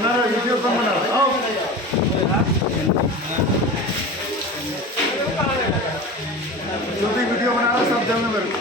बना रहा वीडियो कौन बना रहा आओ जो भी वीडियो बना रहा सब जगह मेरे को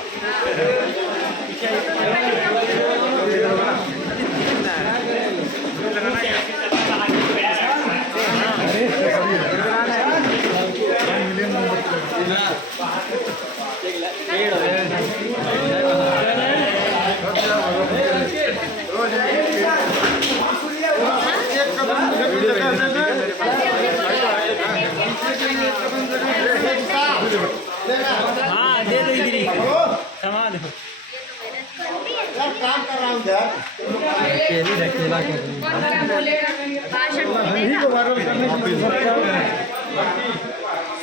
हाँ दे दो इधर ही समा दो काम कर रहा हूँ यार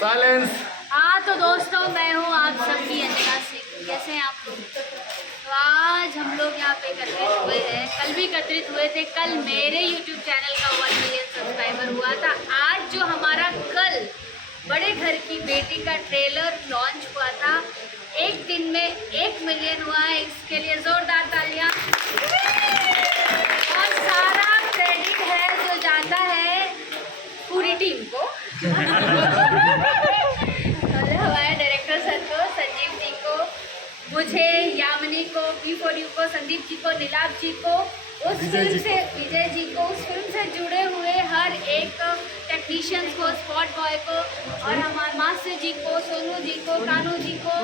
साइलेंस। हाँ तो दोस्तों मैं हूँ आप सबकी अंजना सिंह। कैसे हैं आप लोग? तो आज हम लोग यहाँ पे एकत्रित हुए हैं, कल भी एकत्रित हुए थे। कल मेरे YouTube चैनल का 1 मिलियन सब्सक्राइबर हुआ था। आज जो हमारा कल बड़े घर की बेटी का ट्रेलर लॉन्च हुआ था, एक दिन में 1 मिलियन हुआ है। इसके लिए जोरदार तालियां। और सारा क्रेडिट है जो जाता है पूरी टीम को हमारे डायरेक्टर सर को, संजीव जी को, मुझे, यामिनी को, P4U को, संदीप जी को, नीलाभ जी को, उस फिल्म से विजय जी को, उस फिल्म से जुड़े हुए हर एक टेक्नीशियंस को, स्पॉट बॉय को, और हमारे मास्टर जी को, सोनू जी को, कानू जी को,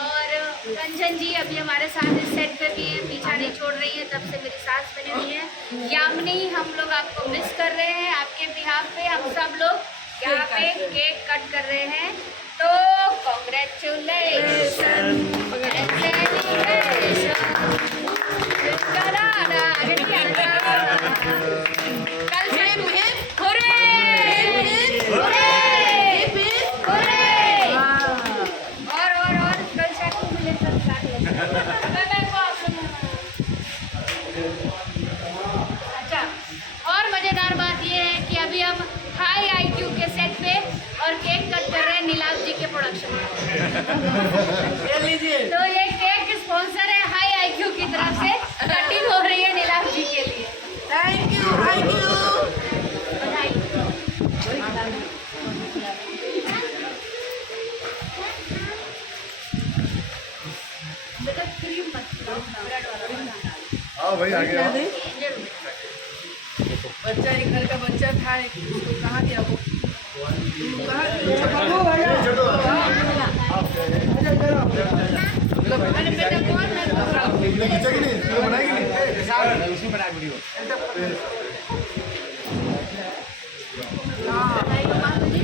और कंचन जी अभी हमारे साथ इस सेट पे भी हैं, पीछा नहीं छोड़ रही है, तब से मेरी साथ बनी हुई है। यामिनी, हम लोग आपको मिस कर रहे हैं। आपके बिहाफ पे हम सब लोग यहाँ पे केक कट कर रहे हैं। तो कॉन्ग्रेचुलेशन, कल से और कल से मिलकर अच्छा। और मज़ेदार बात ये है कि अभी हम हाई IQ के सेट पे और केक कट कर रहे हैं नीलाभ जी के प्रोडक्शन में। तो ये केक स्पॉन्सर है हाई IQ की तरफ से, कटिंग हो रही है नीलाभ जी के लिए। थैंक यू बधाई। बेटा क्रीम मत ब्रेड वाला आओ भाई आगे आओ। जरूर। बच्चा एक घर का बच्चा था, उसको कहाँ गया वो? अरे बेटा कौन है? खींचेगी नहीं, इसको बनाएगी नहीं। उसी बना वीडियो बधाई हो माता जी।